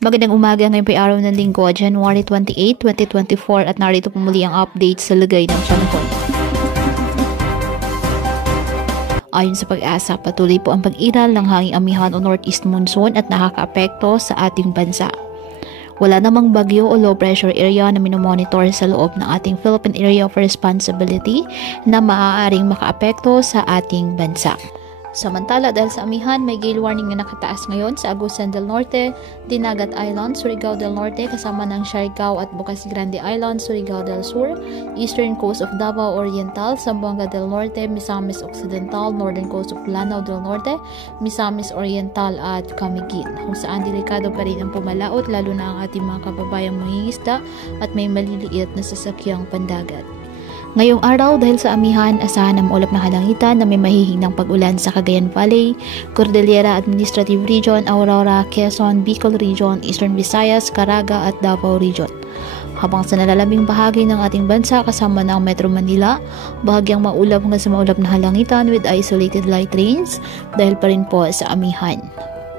Magandang umaga, ngayon po ay araw ng linggo, January 28, 2024 at narito po muli ang update sa lagay ng panahon. Ayon sa Pag-asa, patuloy po ang pag-iral ng hanging amihan o northeast monsoon at nakakaapekto sa ating bansa. Wala namang bagyo o low pressure area na minomonitor sa loob ng ating Philippine Area of Responsibility na maaaring makaapekto sa ating bansa. Samantala, dahil sa amihan, may gale warning na nakataas ngayon sa Agusan del Norte, Dinagat Island, Surigao del Norte kasama ng Siargao at Bocas Grande Island, Surigao del Sur, Eastern Coast of Davao Oriental, Zamboanga del Norte, Misamis Occidental, Northern Coast of Lanao del Norte, Misamis Oriental at Camiguin, kung saan delikado pa rin ang pumalaot lalo na ang ating mga kababayang mangingisda at may maliliit na sasakyang pandagat. Ngayong araw, dahil sa amihan, asahan ang maulap na halangitan na may mahihinang pag-ulan sa Cagayan Valley, Cordillera Administrative Region, Aurora, Quezon, Bicol Region, Eastern Visayas, Caraga at Davao Region. Habang sa nalalaming bahagi ng ating bansa kasama ng Metro Manila, bahagyang maulap hanggang sa maulap na halangitan with isolated light rains dahil pa rin po sa amihan.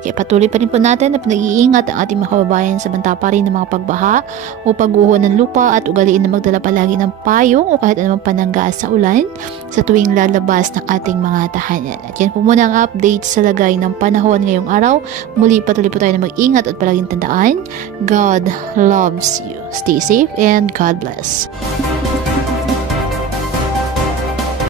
Kaya patuloy pa rin po natin na pinag-iingat ang ating mga kababayan sa banta pa rin ng mga pagbaha o pagguho ng lupa at ugaliin na magdala palagi ng payong o kahit anumang panangga sa ulan sa tuwing lalabas ng ating mga tahanan. At yan po muna ang update sa lagay ng panahon ngayong araw. Muli patuloy po tayo na mag-ingat at palaging tandaan, God loves you. Stay safe and God bless.